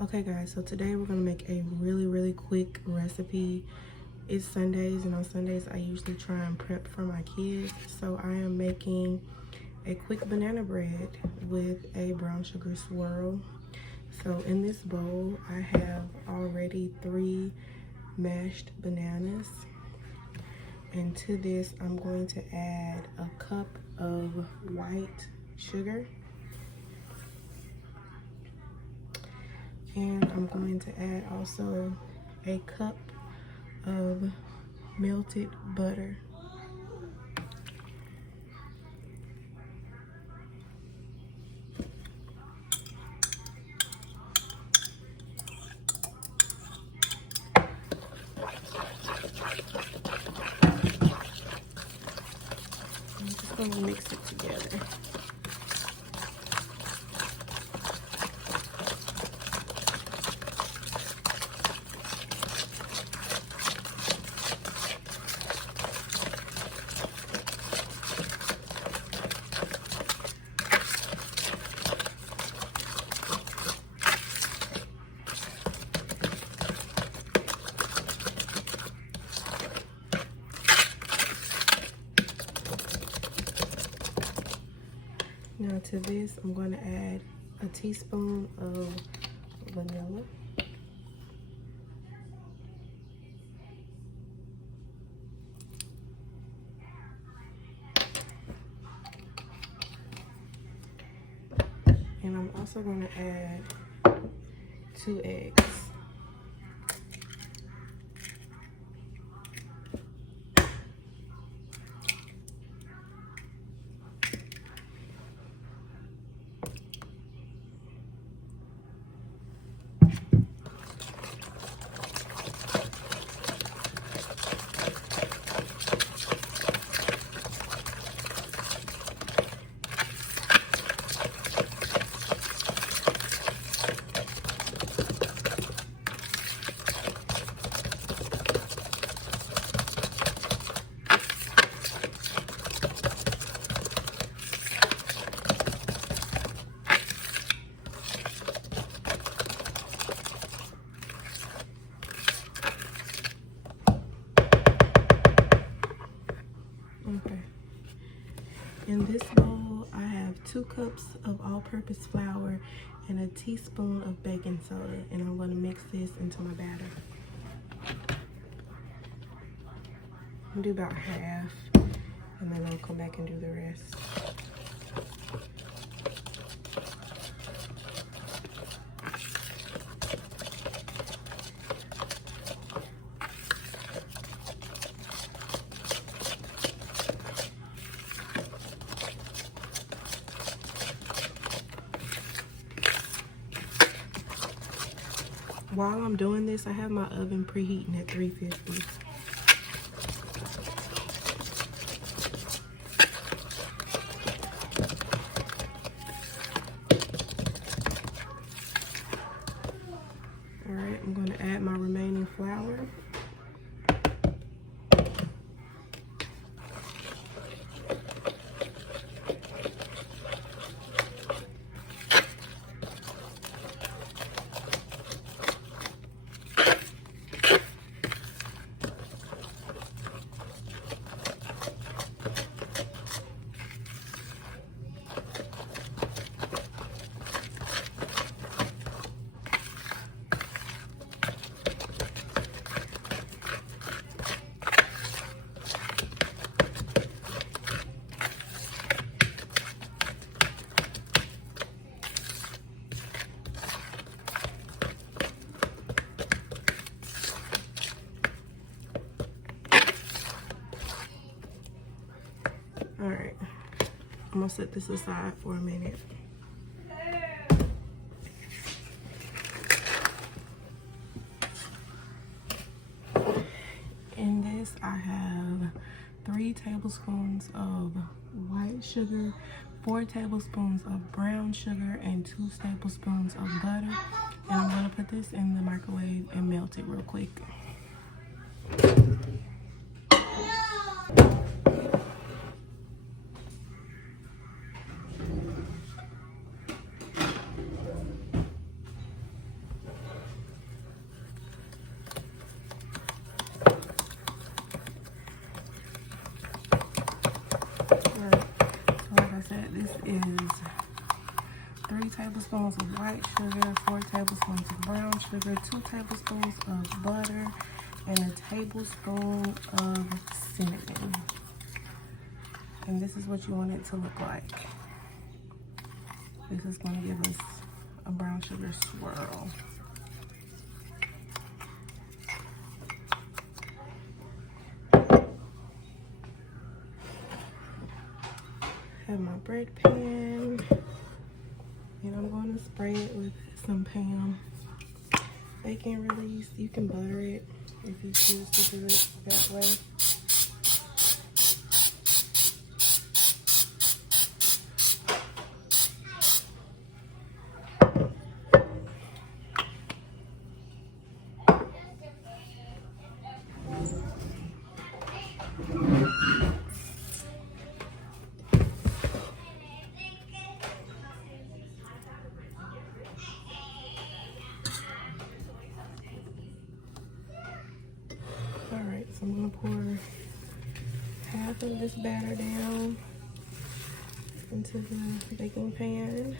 Okay guys, so today we're gonna make a really quick recipe. It's Sundays, and on Sundays I usually try and prep for my kids. So I am making a quick banana bread with a brown sugar swirl. So in this bowl I have already 3 mashed bananas, and to this I'm going to add a cup of white sugar. And I'm going to add also a cup of melted butter. I'm just going to mix it together. Now to this, I'm going to add a teaspoon of vanilla. And I'm also going to add 2 eggs. Okay. In this bowl, I have 2 cups of all-purpose flour and a teaspoon of baking soda, and I'm going to mix this into my batter. I'll do about half, and then I'll come back and do the rest. While I'm doing this, I have my oven preheating at 350. All right, I'm going to add my remaining flour. All right, I'm gonna set this aside for a minute. In this, I have 3 tablespoons of white sugar, 4 tablespoons of brown sugar, and 2 tablespoons of butter. And I'm gonna put this in the microwave and melt it real quick. tablespoons of white sugar, 4 tablespoons of brown sugar, 2 tablespoons of butter, and a tablespoon of cinnamon. And this is what you want it to look like. This is going to give us a brown sugar swirl. Have my bread pan, and I'm going to spray it with some Pam bacon release. You can butter it if you choose to do it that way. Alright, so I'm going to pour half of this batter down into the baking pan.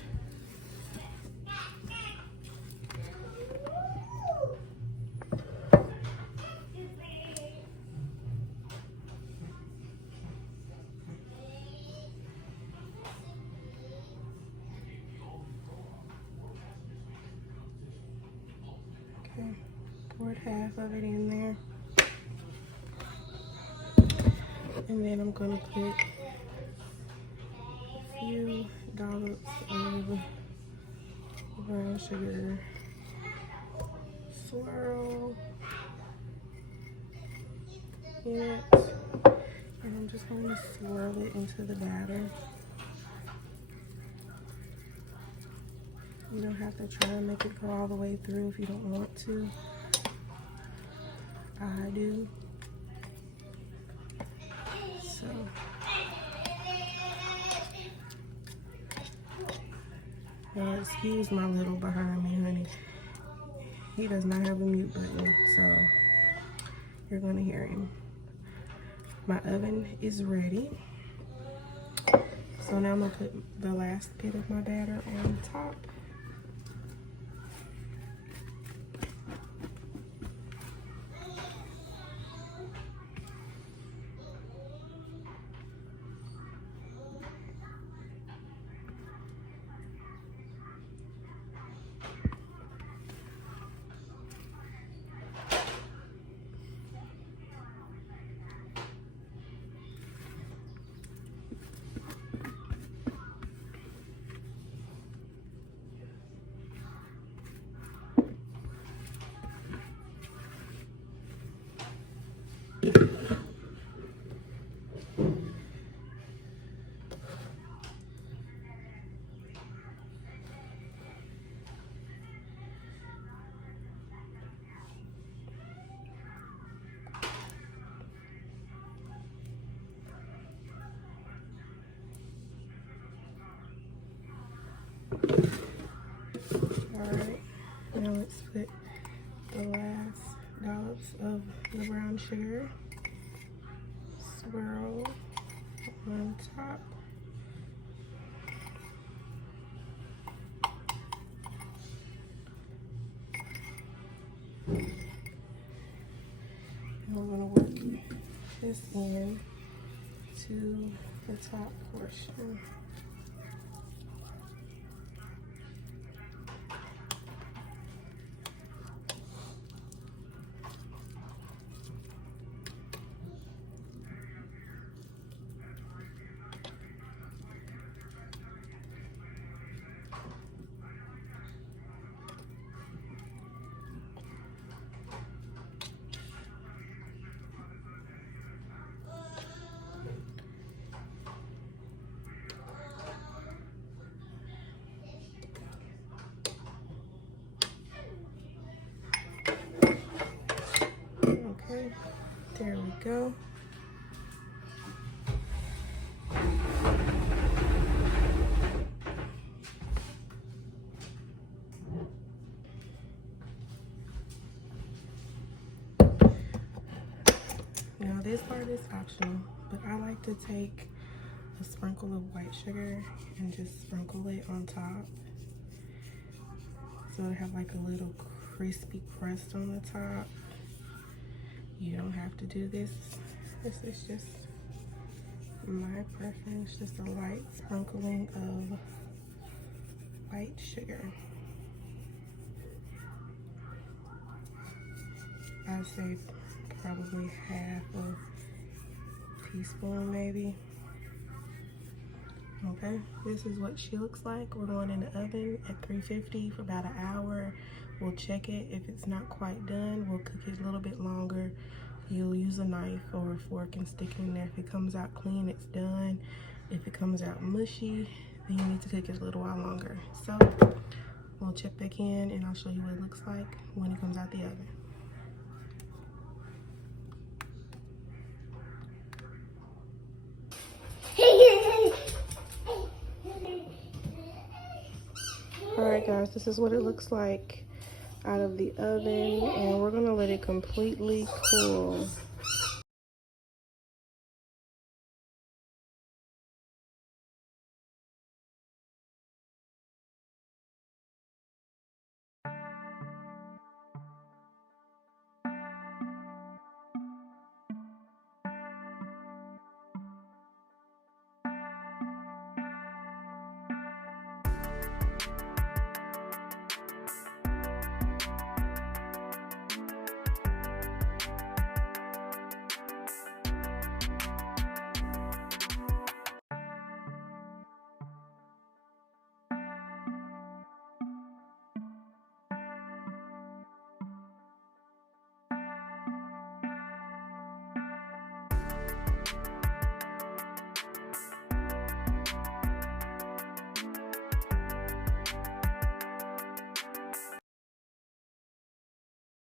Okay, poured half of it in there. And then I'm going to put a few dollops of brown sugar swirl in it. And I'm just going to swirl it into the batter. You don't have to try and make it go all the way through if you don't want to. I do. So, now excuse my little behind me, honey. He does not have a mute button, so you're gonna hear him. My oven is ready. So now I'm gonna put the last bit of my batter on top. Alright, now let's put the last dollops of the brown sugar swirl on top. And we're going to work this in to the top portion. Okay, there we go. Now this part is optional, but I like to take a sprinkle of white sugar and just sprinkle it on top So it'll have like a little crispy crust on the top. You don't have to do this. This is just my preference, just a light sprinkling of white sugar. I'd say probably half a teaspoon maybe. Okay, this is what she looks like. We're going in the oven at 350 for about an hour. We'll check it. If it's not quite done, we'll cook it a little bit longer. You'll use a knife or a fork and stick it in there. If it comes out clean, it's done. If it comes out mushy, then you need to cook it a little while longer. So we'll check back in and I'll show you what it looks like when it comes out the oven. Alright guys, this is what it looks like out of the oven, and we're gonna let it completely cool.